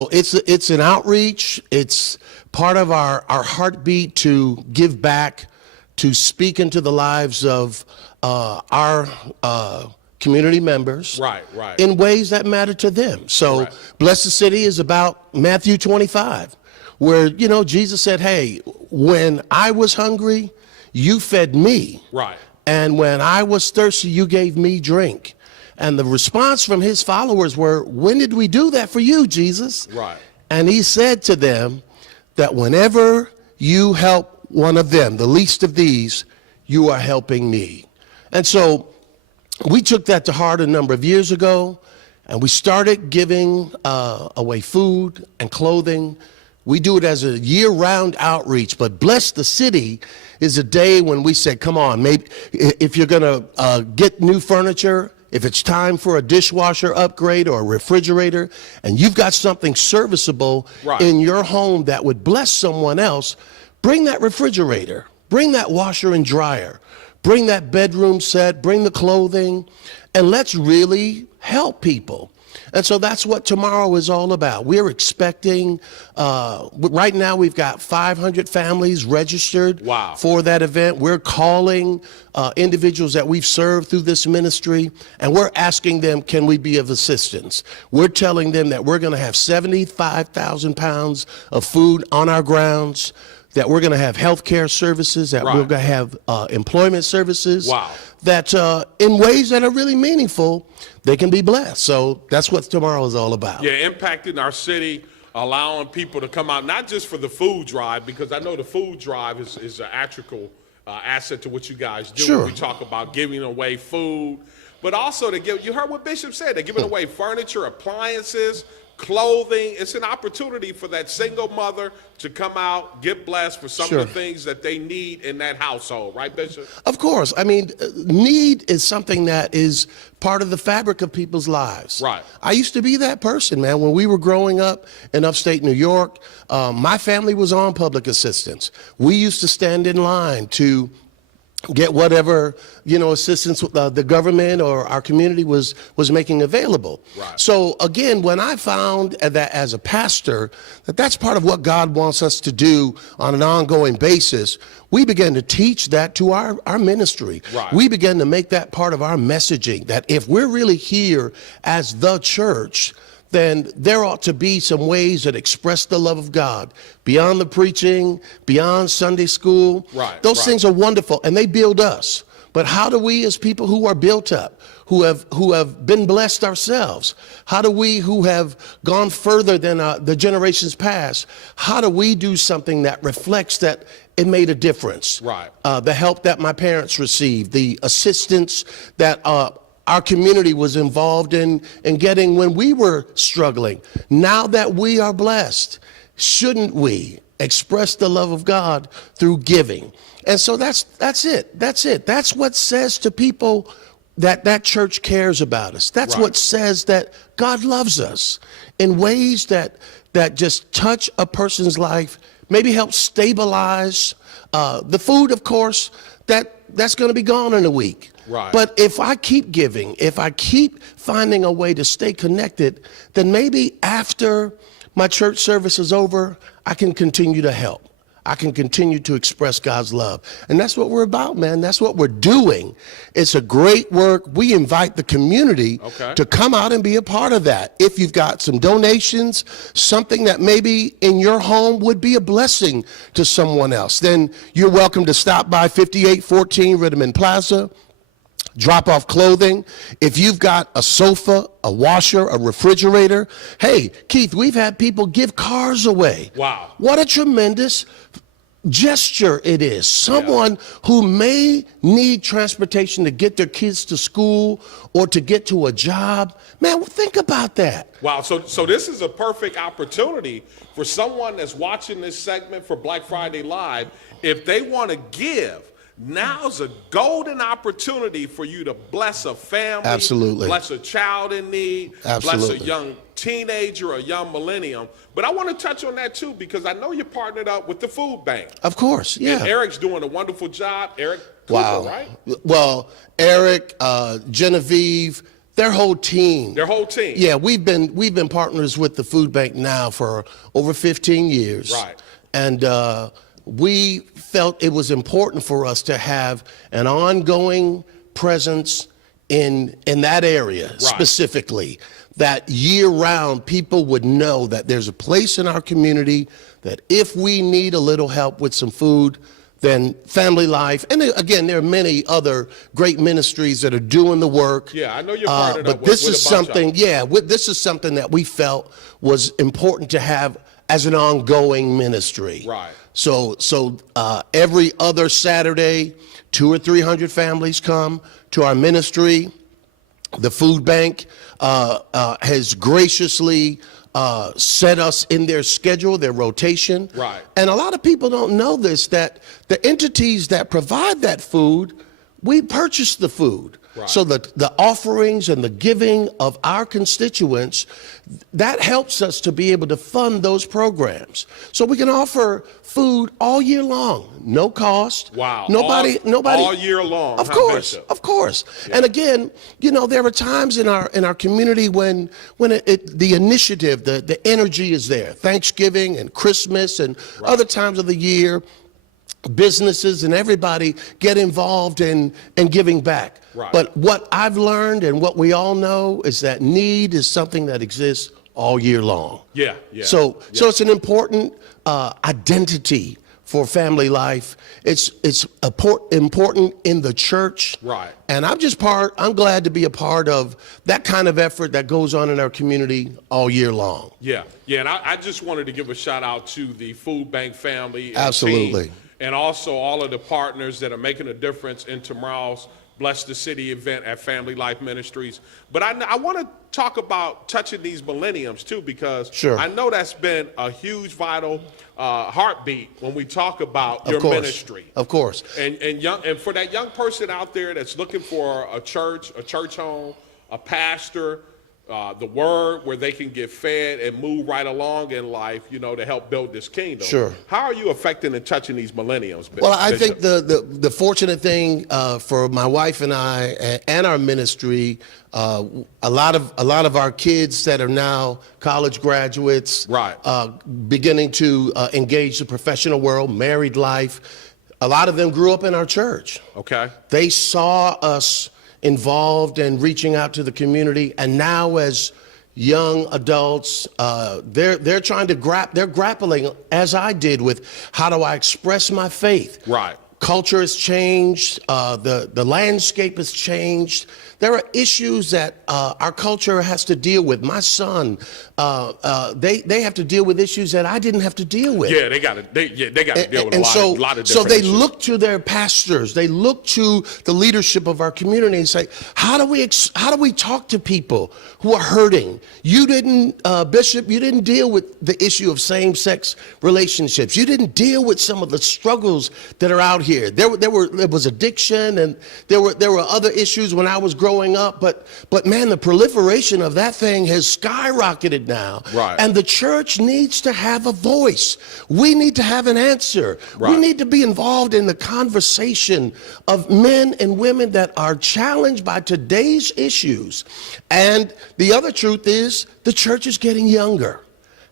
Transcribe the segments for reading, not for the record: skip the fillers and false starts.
It's an outreach. It's part of our heartbeat to give back, to speak into the lives of our community members, Right. in ways that matter to them. So, Right. Bless the City is about Matthew 25, where Jesus said, "Hey, when I was hungry, you fed me, Right. and when I was thirsty, you gave me drink." And the response from his followers were, "When did we do that for you, Jesus?" Right. And he said to them that whenever you help one of them, the least of these, you are helping me. And so we took that to heart a number of years ago, and we started giving away food and clothing. We do it as a year-round outreach, but Bless the City is a day when we say, come on, maybe if you're going to get new furniture, if it's time for a dishwasher upgrade or a refrigerator, and you've got something serviceable Right. in your home that would bless someone else, bring that refrigerator, bring that washer and dryer, bring that bedroom set, bring the clothing, and let's really help people. And so that's what tomorrow is all about. We're expecting, right now we've got 500 families registered Wow. for that event. We're calling individuals that we've served through this ministry, and we're asking them, can we be of assistance? We're telling them that we're going to have 75,000 pounds of food on our grounds, that we're going to have health care services, that Right. we're going to have employment services. Wow. That in ways that are really meaningful, they can be blessed. So that's what tomorrow is all about. Yeah, impacting our city, allowing people to come out, not just for the food drive, because I know the food drive is an actual asset to what you guys do. Sure. We talk about giving away food, but also to give, you heard what Bishop said, they're giving away furniture, appliances, clothing. It's an opportunity for that single mother to come out, get blessed for some Sure. of the things that they need in that household, right, Bishop? Of course. I mean, need is something that is part of the fabric of people's lives. Right. I used to be that person, man. When we were growing up in upstate New York, my family was on public assistance. We used to stand in line to get whatever assistance the government or our community was making available. Right. So again, when I found that as a pastor, that's part of what God wants us to do on an ongoing basis, we began to teach that to our ministry. Right. We began to make that part of our messaging, that if we're really here as the church, then there ought to be some ways that express the love of God beyond the preaching, beyond Sunday school. Right, Those right. things are wonderful, and they build us. But how do we, as people who are built up, who have been blessed ourselves, how do we, who have gone further than the generations past, how do we do something that reflects that it made a difference? Right. The help that my parents received, the assistance that our community was involved in getting when we were struggling. Now that we are blessed, shouldn't we express the love of God through giving? And so that's it. That's what says to people that church cares about us. That's Right. what says that God loves us in ways that just touch a person's life, maybe help stabilize the food, of course, that's going to be gone in a week. Right. But if I keep giving, if I keep finding a way to stay connected, then maybe after my church service is over, I can continue to help. I can continue to express God's love. And that's what we're about, man. That's what we're doing. It's a great work. We invite the community Okay. to come out and be a part of that. If you've got some donations, something that maybe in your home would be a blessing to someone else, then you're welcome to stop by 5814 Ritterman Plaza. Drop off clothing. If you've got a sofa, a washer, a refrigerator, hey, Keith, we've had people give cars away. Wow. What a tremendous gesture it is. Someone who may need transportation to get their kids to school or to get to a job. Man, think about that. Wow, so this is a perfect opportunity for someone that's watching this segment for Black Friday Live. If they want to give, now's a golden opportunity for you to bless a family, Absolutely. bless a child in need, Absolutely. bless a young teenager, a young millennium. But I want to touch on that too, because I know you're partnered up with the food bank. Of course, yeah. And Eric's doing a wonderful job. Eric Cooper, Wow. right? Well, Eric, Genevieve, Their whole team. Their whole team. Yeah, we've been partners with the food bank now for over 15 years. Right. And we felt it was important for us to have an ongoing presence in that area specifically, that year-round people would know that there's a place in our community that if we need a little help with some food, then Family Life, and again, there are many other great ministries that are doing the work. Yeah, I know you're part of that. But this is something, this is something that we felt was important to have as an ongoing ministry. Right. So every other Saturday, 200 or 300 families come to our ministry. The food bank has graciously set us in their schedule, their rotation. Right. And a lot of people don't know this, that the entities that provide that food, we purchase the food. Right. So the offerings and the giving of our constituents, that helps us to be able to fund those programs. So we can offer food all year long, no cost. Wow. Nobody. All year long. Of course. Yeah. And again, there are times in our community when the initiative, the energy is there. Thanksgiving and Christmas and other times of the year, businesses and everybody get involved in giving back. Right. But what I've learned and what we all know is that need is something that exists all year long. Yeah. So it's an important identity for Family Life. It's important in the church. Right. And I'm glad to be a part of that kind of effort that goes on in our community all year long. Yeah. And I just wanted to give a shout out to the food bank family. And Absolutely. team, and also all of the partners that are making a difference in tomorrow's Bless the City event at Family Life Ministries. But I want to talk about touching these millenniums too, because I know that's been a huge, vital heartbeat when we talk about your ministry. Of course. And for that young person out there that's looking for a church home, a pastor, the word where they can get fed and move right along in life, to help build this kingdom. Sure. How are you affecting and touching these millennials, Bishop? Well, I think the fortunate thing for my wife and I and our ministry, a lot of our kids that are now college graduates, beginning to engage the professional world, married life, a lot of them grew up in our church. Okay. They saw us involved and reaching out to the community, and now as young adults, they're trying to they're grappling, as I did, with how do I express my faith. Right. Culture has changed, the landscape has changed. There are issues that our culture has to deal with. My son, they have to deal with issues that I didn't have to deal with. Yeah, they got to deal with a lot of different So they issues. look to their pastors, they look to the leadership of our community and say, how do we talk to people who are hurting? You didn't, Bishop, you didn't deal with the issue of same-sex relationships. You didn't deal with some of the struggles that are out here. There was addiction, and there were other issues when I was growing up, but man, the proliferation of that thing has skyrocketed now. Right. And the church needs to have a voice. We need to have an answer. Right. We need to be involved in the conversation of men and women that are challenged by today's issues. And the other truth is the church is getting younger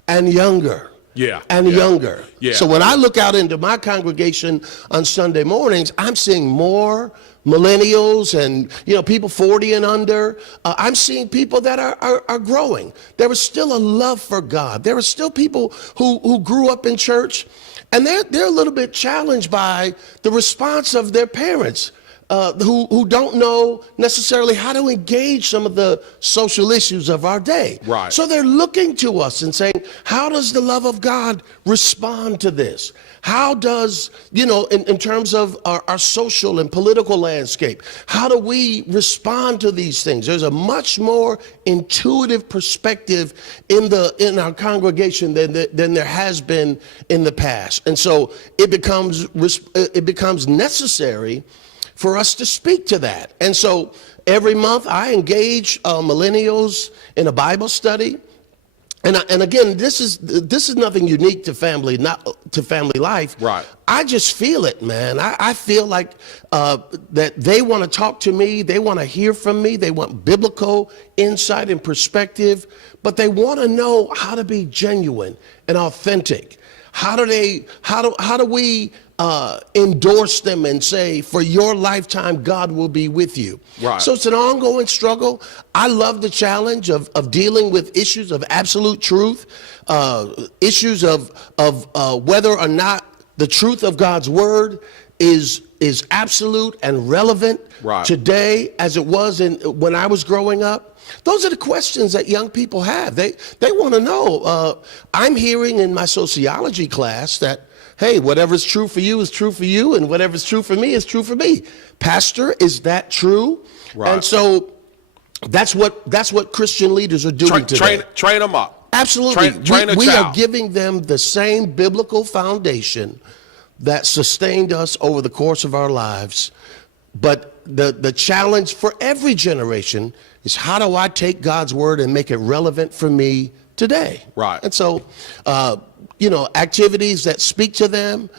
and younger. Younger. Yeah. So when I look out into my congregation on Sunday mornings, I'm seeing more millennials and people 40 and under. I'm seeing people that are growing. There is still a love for God. There are still people who grew up in church, and they're a little bit challenged by the response of their parents. Who don't know necessarily how to engage some of the social issues of our day. Right. So they're looking to us and saying, how does the love of God respond to this? How does, in terms of our social and political landscape, how do we respond to these things? There's a much more intuitive perspective in our congregation than there has been in the past. And so it becomes necessary for us to speak to that. And so every month I engage millennials in a Bible study. And again, this is nothing unique to family, not to family life. Right. I just feel it, man. I feel like that they want to talk to me. They want to hear from me. They want biblical insight and perspective, but they want to know how to be genuine and authentic. How do we endorse them and say, for your lifetime, God will be with you? Right. So it's an ongoing struggle. I love the challenge of dealing with issues of absolute truth, issues of whether or not the truth of God's word is absolute and relevant today as it was when I was growing up. Those are the questions that young people have. They want to know. I'm hearing in my sociology class that, hey, whatever's true for you is true for you, and whatever's true for me is true for me. Pastor, is that true? Right. And so that's what Christian leaders are doing today. Train them up. Absolutely. Train a we child. are giving them the same biblical foundation that sustained us over the course of our lives. But the challenge for every generation is, how do I take God's word and make it relevant for me today? Right. And so, activities that speak to them,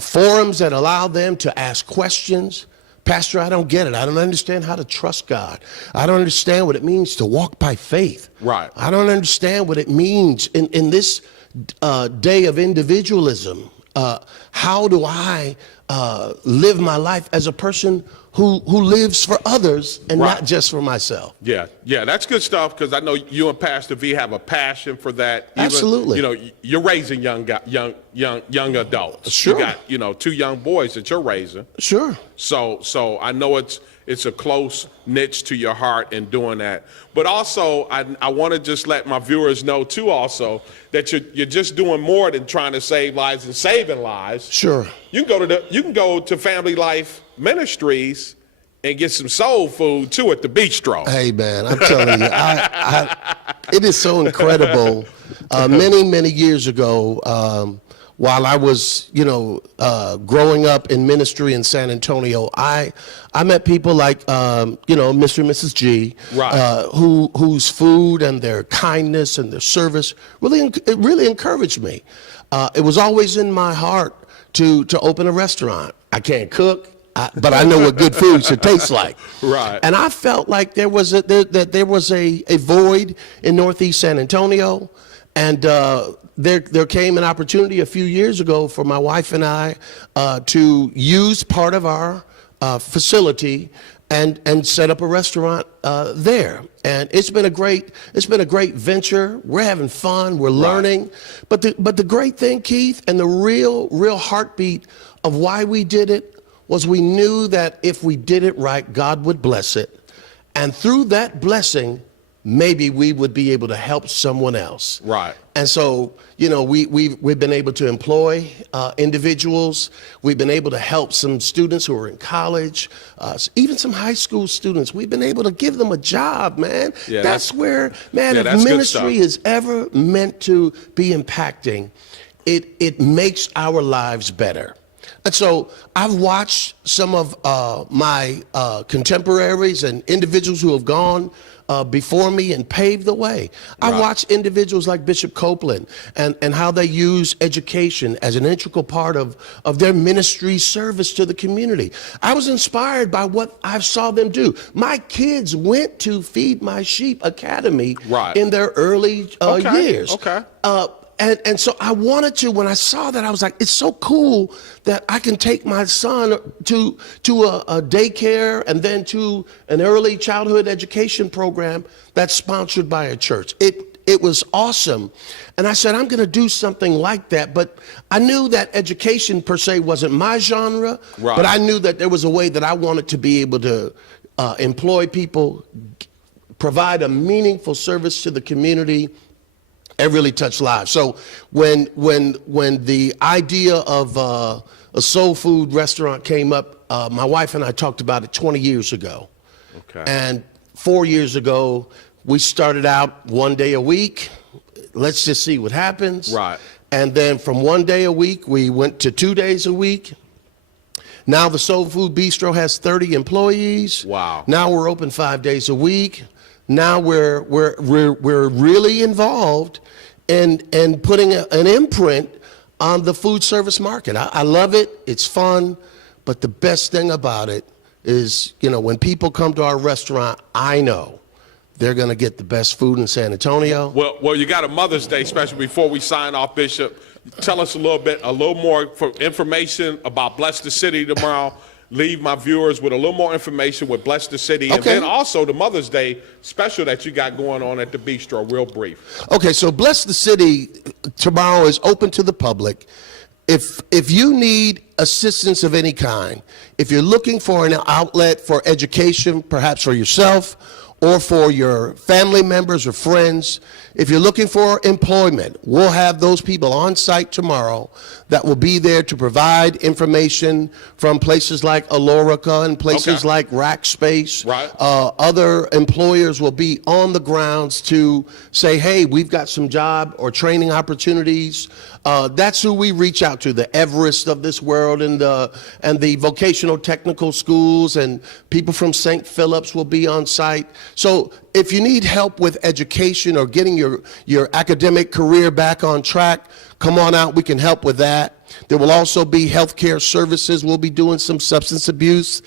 forums that allow them to ask questions. Pastor, I don't get it. I don't understand how to trust God. I don't understand what it means to walk by faith. Right. I don't understand what it means in this day of individualism. How do I live my life as a person who lives for others and not just for myself? Yeah, that's good stuff, because I know you and Pastor V have a passion for that. Even, Absolutely. You're raising young adults. Sure. You got 2 young boys that you're raising. Sure. So I know it's a close niche to your heart in doing that. But also, I want to just let my viewers know too, also, that you're just doing more than trying to save lives and saving lives. Sure. You can go to Family Life Ministries and get some soul food too at the bistro. Hey man, I'm telling you, it is so incredible. Many years ago, while I was, growing up in ministry in San Antonio, I met people like, Mr. and Mrs. G, right. Whose food and their kindness and their service really encouraged me. It was always in my heart to open a restaurant. I can't cook, but I know what good food should taste like. Right. And I felt like there was a void in Northeast San Antonio, and there came an opportunity a few years ago for my wife and I to use part of our facility and set up a restaurant there. And it's been a great venture. We're having fun. We're learning. But the great thing, Keith, and the real heartbeat of why we did it was we knew that if we did it right, God would bless it. And through that blessing, maybe we would be able to help someone else. Right. And so, we've been able to employ individuals. We've been able to help some students who are in college, even some high school students. We've been able to give them a job, man. Yeah, that's where, man, if that's ministry is ever meant to be impacting, it makes our lives better. And so I've watched some of my contemporaries and individuals who have gone before me and paved the way. I watched individuals like Bishop Copeland and how they use education as an integral part of their ministry service to the community. I was inspired by what I saw them do. My kids went to Feed My Sheep Academy in their early years. Okay. And so I wanted to, when I saw that, I was like, it's so cool that I can take my son to a daycare and then to an early childhood education program that's sponsored by a church. It was awesome. And I said, I'm going to do something like that. But I knew that education per se wasn't my genre, but I knew that there was a way that I wanted to be able to employ people, provide a meaningful service to the community, and really touch lives. So when the idea of a soul food restaurant came up, my wife and I talked about it 20 years ago. Okay. And 4 years ago, we started out 1 day a week. Let's just see what happens. Right. And then from 1 day a week, we went to 2 days a week. Now the Soul Food Bistro has 30 employees. Wow. Now we're open 5 days a week. Now we're really involved and putting an imprint on the food service market. I love it. It's fun. But the best thing about it is, you know, when people come to our restaurant, I know they're going to get the best food in San Antonio. Well, you got a Mother's Day special. Before we sign off, Bishop, tell us a little more for information about Bless the City tomorrow. Leave my viewers with a little more information with Bless the City. And then also the Mother's Day special that you got going on at the Bistro, real brief. Okay, so Bless the City tomorrow is open to the public. If you need assistance of any kind, if you're looking for an outlet for education, perhaps for yourself or for your family members or friends, if you're looking for employment, we'll have those people on site tomorrow that will be there to provide information from places like Alorica and places like Rackspace. Right. Other employers will be on the grounds to say, hey, we've got some job or training opportunities. That's who we reach out to, the Everest of this world and the vocational technical schools, and people from St. Philip's will be on site. So if you need help with education or getting your academic career back on track, come on out. We can help with that. There will also be healthcare services. We'll be doing some substance abuse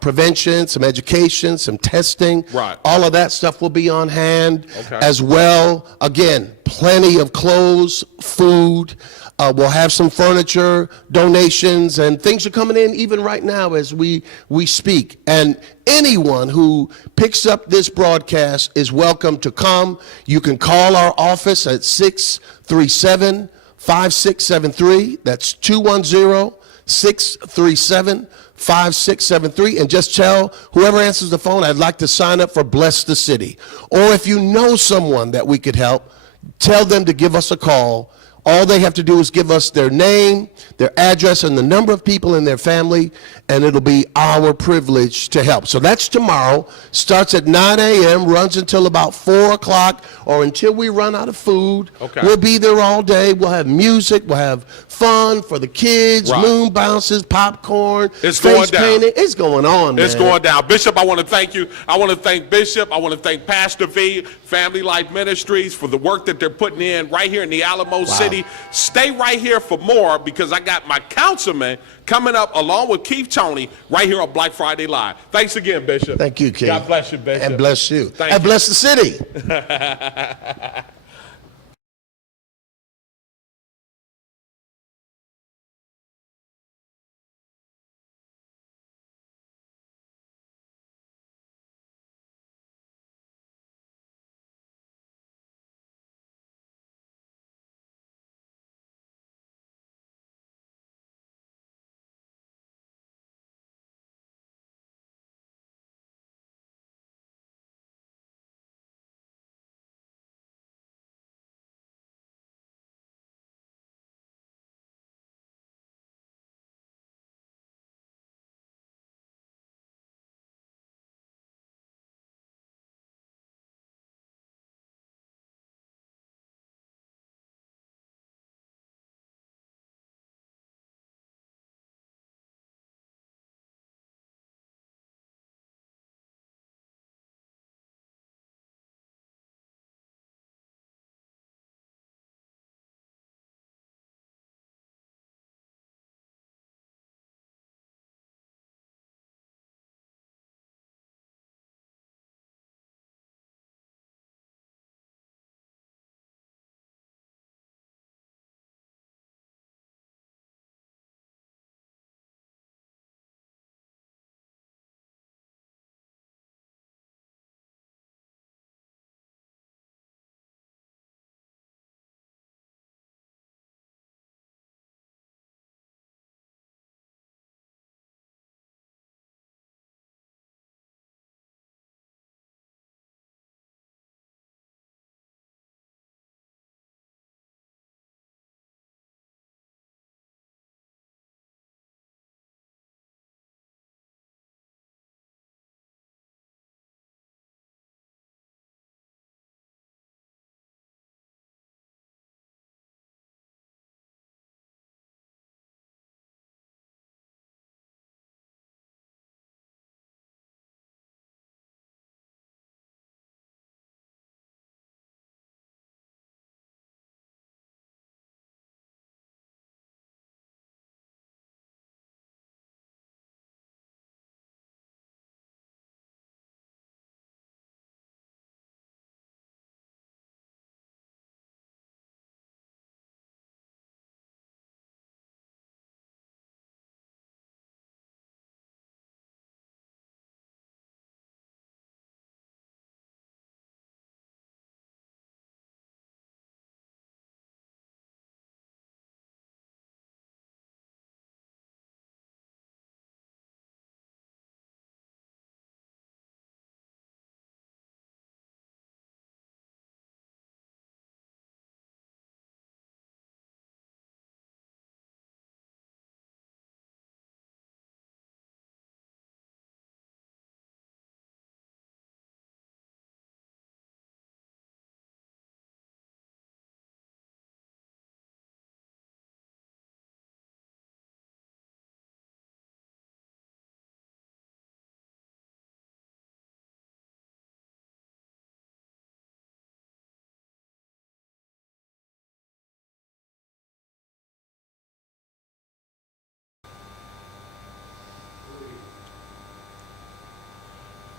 prevention, some education, some testing. Right. All of that stuff will be on hand Okay. as well. Again, plenty of clothes, food. We'll have some furniture, donations, and things are coming in even right now as we speak. And anyone who picks up this broadcast is welcome to come. You can call our office at 637-5673. That's 210-637-5673. And just tell whoever answers the phone, I'd like to sign up for Bless the City. Or if you know someone that we could help, tell them to give us a call. All they have to do is give us their name, their address, and the number of people in their family, and it'll be our privilege to help. So that's tomorrow. Starts at 9 a.m., runs until about 4 o'clock, or until we run out of food. Okay. We'll be there all day. We'll have music. We'll have fun for the kids, Right. moon bounces, popcorn, It's face going down. painting. It's going on, man. It's going down. Bishop, I want to thank you. I want to thank Bishop. I want to thank Pastor V, Family Life Ministries, for the work that they're putting in right here in the Alamo City. Stay right here for more, because I got my councilman coming up along with Keith Tony right here on Black Friday Live. Thanks again, Bishop. Thank you, King. God bless you, Bishop. And bless you. Thank And you. bless the city.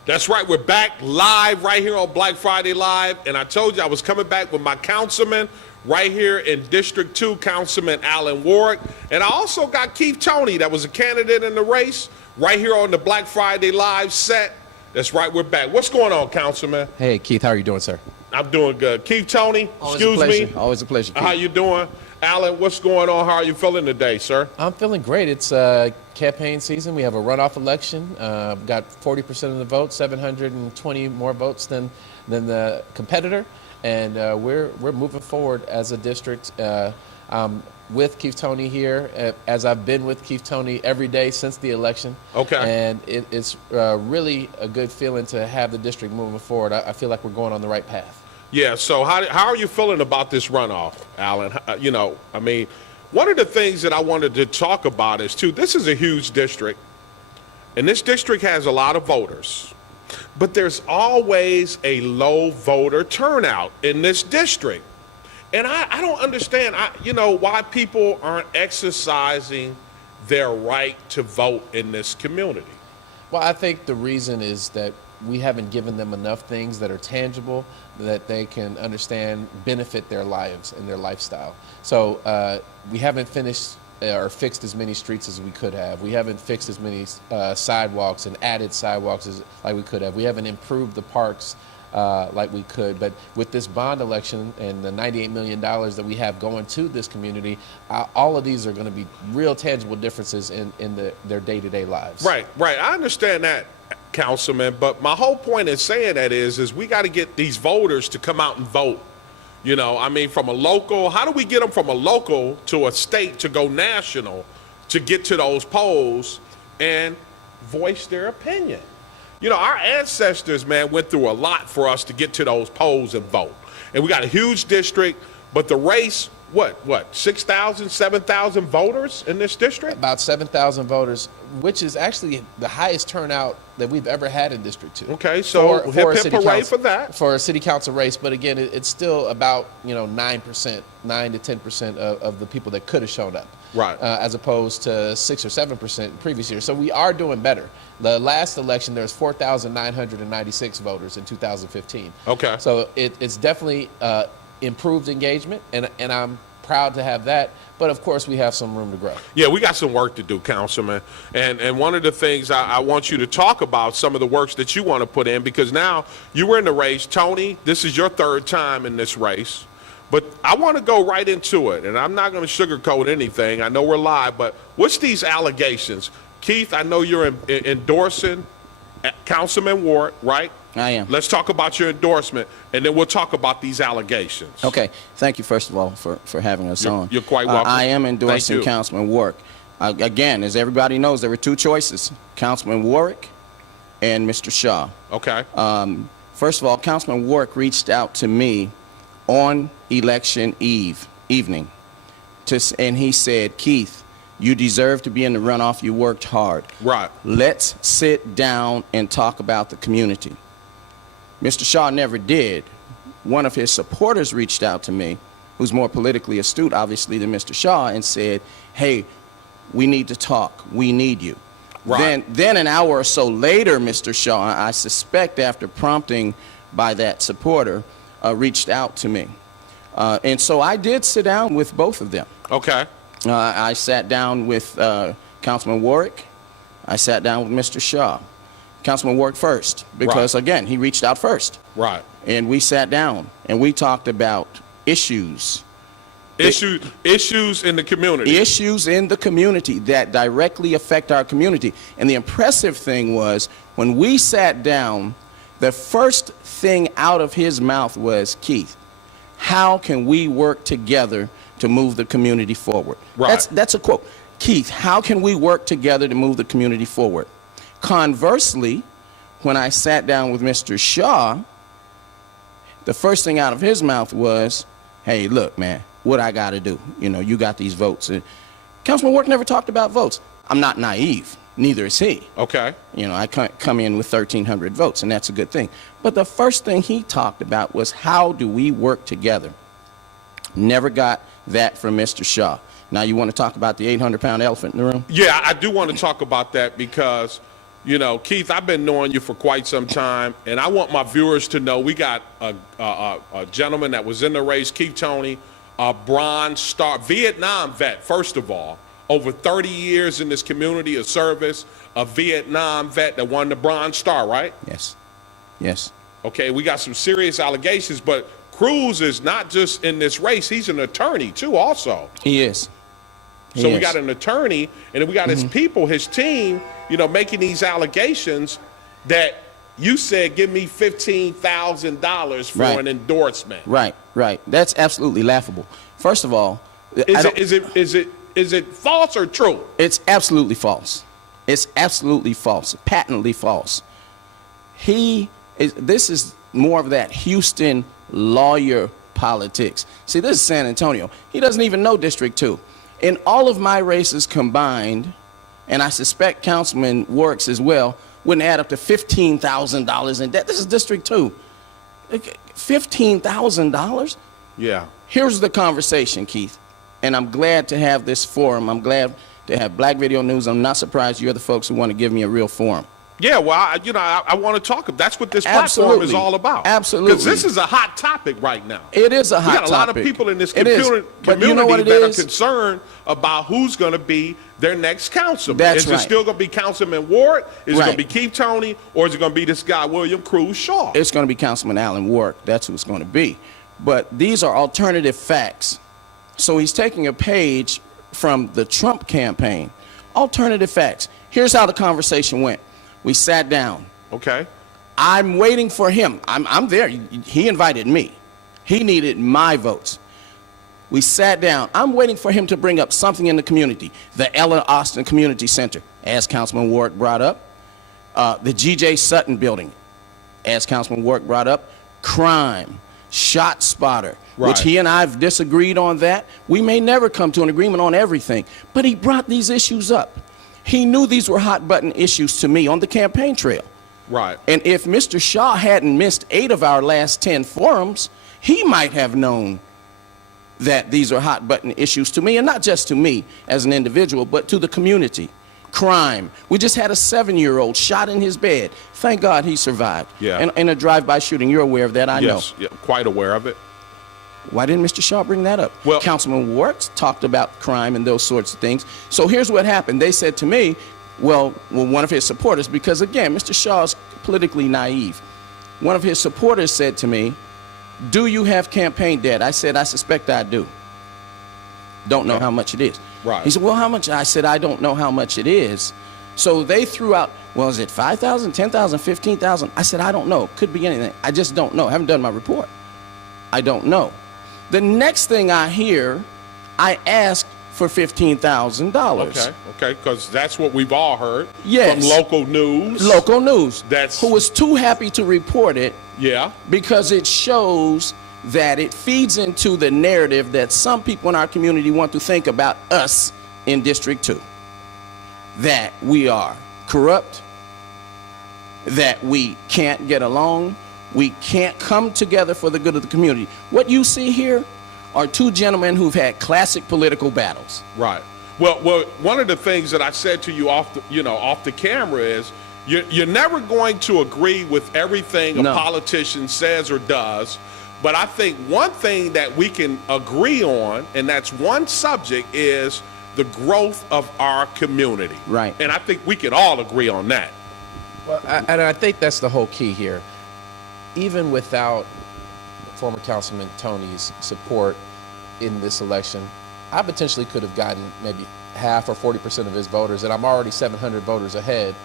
That's right. We're back live right here on Black Friday Live. And I told you I was coming back with my councilman right here in District 2, Councilman Alan Warrick. And I also got Keith Toney, that was a candidate in the race, right here on the Black Friday Live set. That's right. We're back. What's going on, Councilman? Hey, Keith, how are you doing, sir? I'm doing good. Keith Toney, excuse me. Always a pleasure, Keith. How you doing? Alan, what's going on? How are you feeling today, sir? I'm feeling great. It's campaign season. We have a runoff election. Got 40% of the vote, 720 more votes than the competitor, and we're moving forward as a district. With Keith Toney here, as I've been with Keith Toney every day since the election. Okay. And it's really a good feeling to have the district moving forward. I feel like we're going on the right path. Yeah, so how are you feeling about this runoff, Alan? You know, I mean, one of the things that I wanted to talk about is, too, this is a huge district, and this district has a lot of voters, but there's always a low voter turnout in this district. And I don't understand, why people aren't exercising their right to vote in this community. Well, I think the reason is that we haven't given them enough things that are tangible that they can understand, benefit their lives and their lifestyle. So we haven't finished or fixed as many streets as we could have. We haven't fixed as many sidewalks and added sidewalks like we could have. We haven't improved the parks like we could. But with this bond election and the $98 million that we have going to this community, all of these are going to be real tangible differences in their day-to-day lives. Right. I understand that, Councilman, but my whole point in saying that is we got to get these voters to come out and vote. You know, I mean, from a local, how do we get them from a local to a state to go national to get to those polls and voice their opinion? You know, our ancestors, man, went through a lot for us to get to those polls and vote. And we got a huge district, but the race, what, 6,000, 7,000 voters in this district? About 7,000 voters, which is actually the highest turnout that we've ever had in District 2. Okay, so hip hooray for that. For a city council race, but again, it's still about 9 to 10% of the people that could have shown up. Right. As opposed to 6 or 7% previous year. So we are doing better. The last election, there was 4,996 voters in 2015. Okay. So it's definitely improved engagement, and I'm proud to have that. But of course, we have some room to grow. Yeah, we got some work to do, Councilman. And one of the things I want you to talk about, some of the works that you want to put in, because now you were in the race. Tony, this is your third time in this race. But I want to go right into it, and I'm not going to sugarcoat anything. I know we're live, but what's these allegations? Keith, I know you're endorsing Councilman Warrick, right? I am. Let's talk about your endorsement, and then we'll talk about these allegations. Okay. Thank you, first of all, for having us on. You're quite welcome. I am endorsing Thank you. Councilman Warrick. Again, as everybody knows, there were two choices, Councilman Warrick and Mr. Shaw. Okay. First of all, Councilman Warrick reached out to me on election evening, and he said, Keith, you deserve to be in the runoff. You worked hard. Right. Let's sit down and talk about the community. Mr. Shaw never did. One of his supporters reached out to me, who's more politically astute, obviously, than Mr. Shaw, and said, hey, we need to talk. We need you. Right. Then an hour or so later, Mr. Shaw, I suspect after prompting by that supporter, reached out to me. And so I did sit down with both of them. Okay. I sat down with Councilman Warrick. I sat down with Mr. Shaw. Councilman Warrick first, because, again, he reached out first. Right. And we sat down, and we talked about issues. Issues in the community. Issues in the community that directly affect our community. And the impressive thing was, when we sat down, the first thing out of his mouth was, Keith, how can we work together to move the community forward? Right. That's a quote. Keith, how can we work together to move the community forward? Conversely, when I sat down with Mr. Shaw, the first thing out of his mouth was, hey, look, man, what I got to do? You got these votes. Councilman Warrick never talked about votes. I'm not naive. Neither is he. Okay. I come in with 1,300 votes, and that's a good thing. But the first thing he talked about was, how do we work together? Never got that from Mr. Shaw. Now, you want to talk about the 800-pound elephant in the room? Yeah, I do want to talk about that because You know, Keith, I've been knowing you for quite some time, and I want my viewers to know we got a gentleman that was in the race, Keith Toney, a Bronze Star, Vietnam vet, first of all, over 30 years in this community of service, a Vietnam vet that won the Bronze Star, right? Yes. Yes. Okay, we got some serious allegations, but Cruz is not just in this race, he's an attorney too also. He is. So we got an attorney, and then we got his people, his team, you know, making these allegations that you said, give me $15,000 for an endorsement. Right, right. That's absolutely laughable. First of all, Is it false or true? It's absolutely false. It's absolutely false, patently false. This is more of that Houston lawyer politics. See, this is San Antonio. He doesn't even know District 2. In all of my races combined, and I suspect Councilman Warrick's as well, wouldn't add up to $15,000 in debt. This is District 2. $15,000? Yeah. Here's the conversation, Keith, and I'm glad to have this forum. I'm glad to have Black Video News. I'm not surprised you're the folks who want to give me a real forum. Yeah, well, I want to talk. That's what this platform is all about. Absolutely. Because this is a hot topic right now. It is a hot topic. We got a lot of people in this community that are concerned about who's going to be their next councilman. That's Is it still going to be Councilman Warrick? Is it going to be Keith Toney? Or is it going to be this guy, William Cruz Shaw? It's going to be Councilman Alan Warrick. That's who it's going to be. But these are alternative facts. So he's taking a page from the Trump campaign. Alternative facts. Here's how the conversation went. We sat down. Okay. I'm waiting for him. I'm there. He invited me. He needed my votes. We sat down. I'm waiting for him to bring up something in the community. The Ella Austin Community Center, as Councilman Warrick brought up. The G.J. Sutton building, as Councilman Warrick brought up. Crime, Shot Spotter, which he and I have disagreed on that. We may never come to an agreement on everything, but he brought these issues up. He knew these were hot button issues to me on the campaign trail. Right. And if Mr. Shaw hadn't missed 8 of our last 10 forums, he might have known that these are hot button issues to me, and not just to me as an individual, but to the community. Crime. We just had a 7-year-old shot in his bed. Thank God he survived. Yeah. In a drive-by shooting. You're aware of that, I know. Yes, yeah, quite aware of it. Why didn't Mr. Shaw bring that up? Well, Councilman Warrick talked about crime and those sorts of things. So here's what happened. They said to me, well, one of his supporters, because again, Mr. Shaw's politically naive. One of his supporters said to me, do you have campaign debt? I said, I suspect I do. Don't know how much it is. Right. He said, well, how much? I said, I don't know how much it is. So they threw out, well, is it 5,000, 10,000, 15,000? I said, I don't know. Could be anything. I just don't know. I haven't done my report. I don't know. The next thing I hear, I asked for $15,000. Okay, because that's what we've all heard Yes. from local news. Local news. That's who was too happy to report it. Yeah. Because it shows that it feeds into the narrative that some people in our community want to think about us in District 2. That we are corrupt, that we can't get along, we can't come together for the good of the community. What you see here are 2 gentlemen who've had classic political battles. Right. Well, one of the things that I said to you off the camera is you're never going to agree with everything a politician says or does, but I think one thing that we can agree on, and that's one subject, is the growth of our community. Right. And I think we can all agree on that. Well, and I think that's the whole key here. Even without former Councilman Toney's support in this election, I potentially could have gotten maybe half or 40% of his voters, and I'm already 700 voters ahead,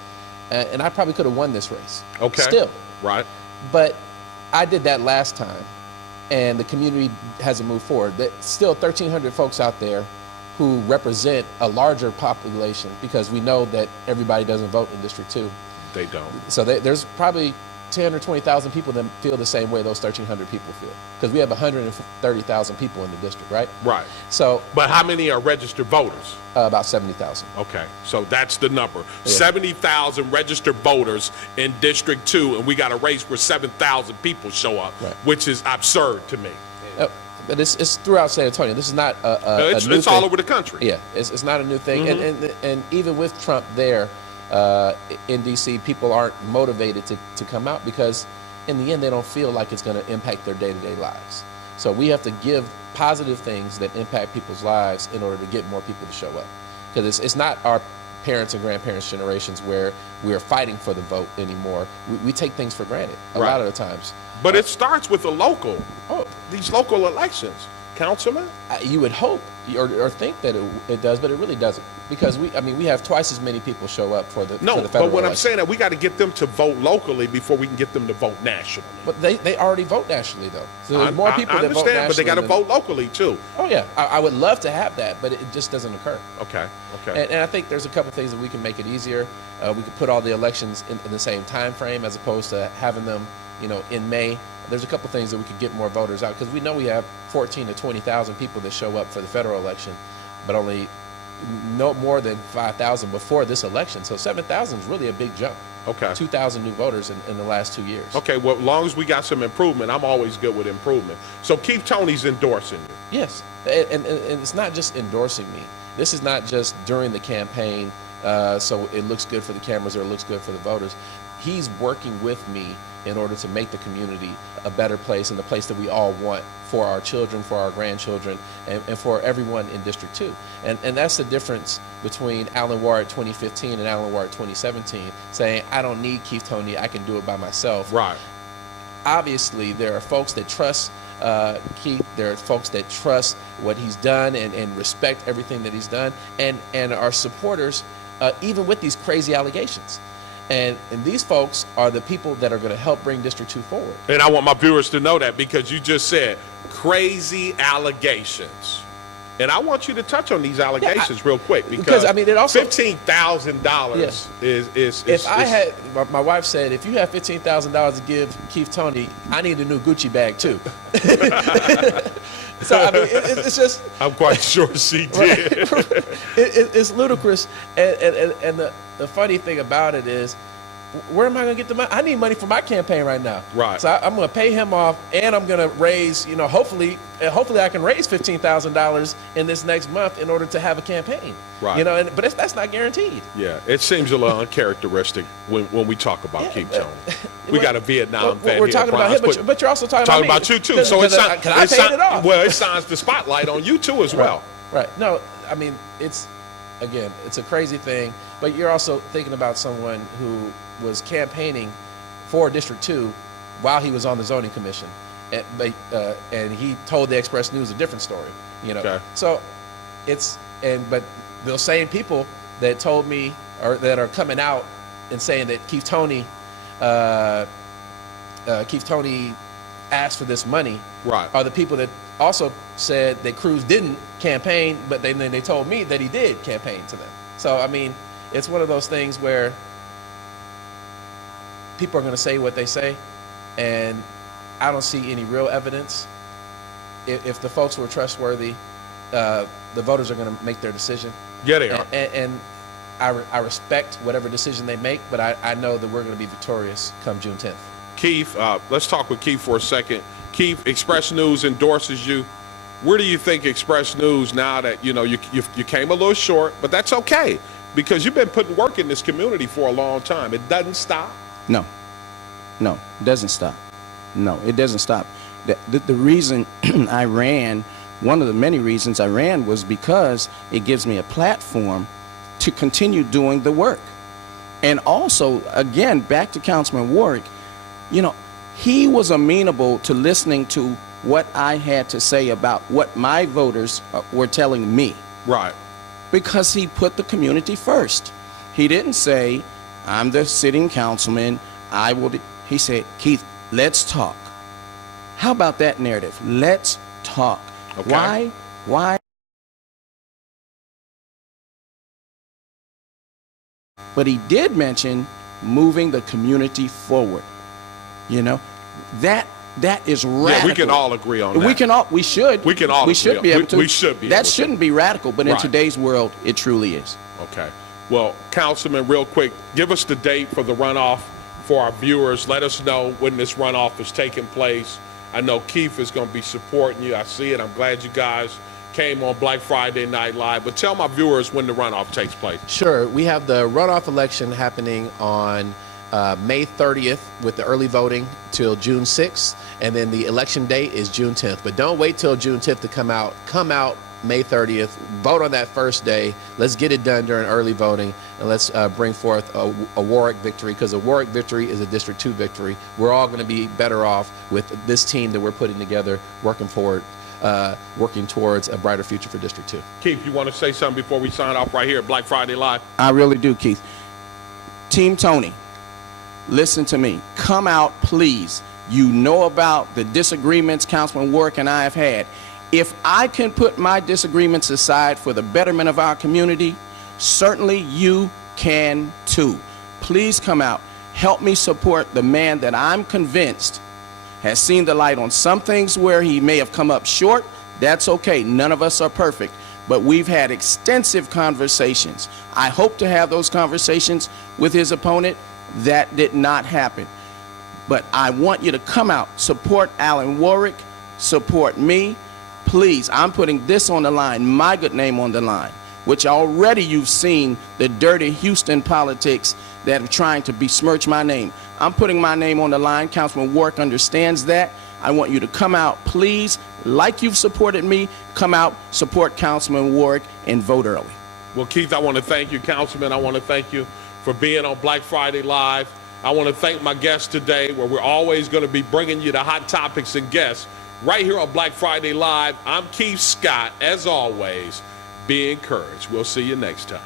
and I probably could have won this race. Okay. Still. Right. But I did that last time, and the community hasn't moved forward. There's still 1,300 folks out there who represent a larger population, because we know that everybody doesn't vote in District 2. They don't. So there's probably 10 or 20,000 people that feel the same way those 1,300 people feel, because we have 130,000 people in the district, right? Right. So, but how many are registered voters? About 70,000. Okay, so that's the number. Yeah. 70,000 registered voters in District 2, and we got a race where 7,000 people show up, which is absurd to me. But it's throughout San Antonio. This is not a new it's thing. all over the country. Yeah, it's not a new thing. And even with Trump there, in DC, people aren't motivated to come out because in the end, they don't feel like it's going to impact their day-to-day lives. So we have to give positive things that impact people's lives in order to get more people to show up. Because it's not our parents and grandparents' generations where we're fighting for the vote anymore. We take things for granted a lot of the times. But it starts with these local elections. Councilman? You would hope or think that it does, but it really doesn't. Because we have twice as many people show up for the federal but what election. I'm saying that we got to get them to vote locally before we can get them to vote nationally. But they already vote nationally, though. So there's more people I that vote understand, but they got to nationally vote locally too. Oh yeah, I would love to have that, but it just doesn't occur. Okay. And I think there's a couple things that we can make it easier. We could put all the elections in the same time frame as opposed to having them, in May. There's a couple things that we could get more voters out because we know we have 14 to 20,000 people that show up for the federal election, but only no more than 5,000 before this election. So 7,000 is really a big jump. Okay. 2,000 new voters in the last 2 years. Okay, well, as long as we got some improvement, I'm always good with improvement. So Keith Tony's endorsing you. Yes, and it's not just endorsing me. This is not just during the campaign so it looks good for the cameras or it looks good for the voters. He's working with me in order to make the community a better place and the place that we all want for our children, for our grandchildren, and for everyone in District 2. And that's the difference between Alan Warrick 2015 and Alan Warrick 2017, saying, I don't need Keith Tony, I can do it by myself. Right. Obviously, there are folks that trust Keith, there are folks that trust what he's done and respect everything that he's done, and are supporters even with these crazy allegations. And these folks are the people that are going to help bring District 2 forward. And I want my viewers to know that because you just said crazy allegations. And I want you to touch on these allegations real quick because it also $15,000 is. If I had, my wife said, if you have $15,000 to give Keith Tony, I need a new Gucci bag too. So it's just. I'm quite sure she did. It's ludicrous, and the funny thing about it is, where am I going to get the money? I need money for my campaign right now. Right. So I'm going to pay him off, and I'm going to raise, hopefully I can raise $15,000 in this next month in order to have a campaign. Right. But that's not guaranteed. Yeah, it seems a little uncharacteristic when we talk about Keith Tony. We got a Vietnam vet we're here. talking about him, but you're also talking about you too. So it shines the spotlight on you too as well. Right. No, it's a crazy thing, but you're also thinking about someone who was campaigning for District 2 while he was on the zoning commission, and he told the Express News a different story. Okay. So but those same people that told me or that are coming out and saying that Keith Tony asked for this money, right, are the people that also said that Cruz didn't campaign, but then they told me that he did campaign to them. So it's one of those things where people are going to say what they say, and I don't see any real evidence. If the folks were trustworthy, the voters are going to make their decision. Yeah, they are. And I respect whatever decision they make, but I know that we're going to be victorious come June 10th. Keith, let's talk with Keith for a second. Keith, Express News endorses you. Where do you think Express News, now that you came a little short, but that's okay because you've been putting work in this community for a long time. It doesn't stop. No, it doesn't stop. No, it doesn't stop. The reason I ran, one of the many reasons I ran, was because it gives me a platform to continue doing the work. And also, again, back to Councilman Warrick, he was amenable to listening to what I had to say about what my voters were telling me. Right. Because he put the community first. He didn't say, I'm the sitting councilman, he said, Keith, let's talk. How about that narrative? Let's talk. Okay. Why? But he did mention moving the community forward. That is radical. Yeah, we can all agree on that. We should be able to. We should be. That shouldn't be radical, but in Right. today's world, it truly is. Okay. Well, Councilman, real quick, give us the date for the runoff for our viewers. Let us know when this runoff is taking place. I know Keith is going to be supporting you. I see it. I'm glad you guys came on Black Friday Night Live. But tell my viewers when the runoff takes place. Sure. We have the runoff election happening on May 30th with the early voting till June 6th, and then the election date is June 10th. But don't wait till June 10th to come out. Come out May 30th, vote on that first day. Let's get it done during early voting, and let's bring forth a Warrick victory, because a Warrick victory is a District 2 victory. We're all going to be better off with this team that we're putting together, working forward, working towards a brighter future for District 2. Keith, you want to say something before we sign off right here at Black Friday Live? I really do, Keith. Team Tony, listen to me. Come out, please. You know about the disagreements Councilman Warrick and I have had. If I can put my disagreements aside for the betterment of our community, certainly you can too. Please come out. Help me support the man that I'm convinced has seen the light on some things where he may have come up short. That's okay. None of us are perfect. But we've had extensive conversations. I hope to have those conversations with his opponent. That did not happen. But I want you to come out, support Alan Warrick, support me. Please, I'm putting this on the line, my good name on the line, which already you've seen the dirty Houston politics that are trying to besmirch my name. I'm putting my name on the line. Councilman Warrick understands that. I want you to come out, please, like you've supported me, come out, support Councilman Warrick, and vote early. Well, Keith, I want to thank you, Councilman. I want to thank you for being on Black Friday Live. I want to thank my guests today, where we're always going to be bringing you the hot topics and guests right here on Black Friday Live. I'm Keith Scott. As always, be encouraged. We'll see you next time.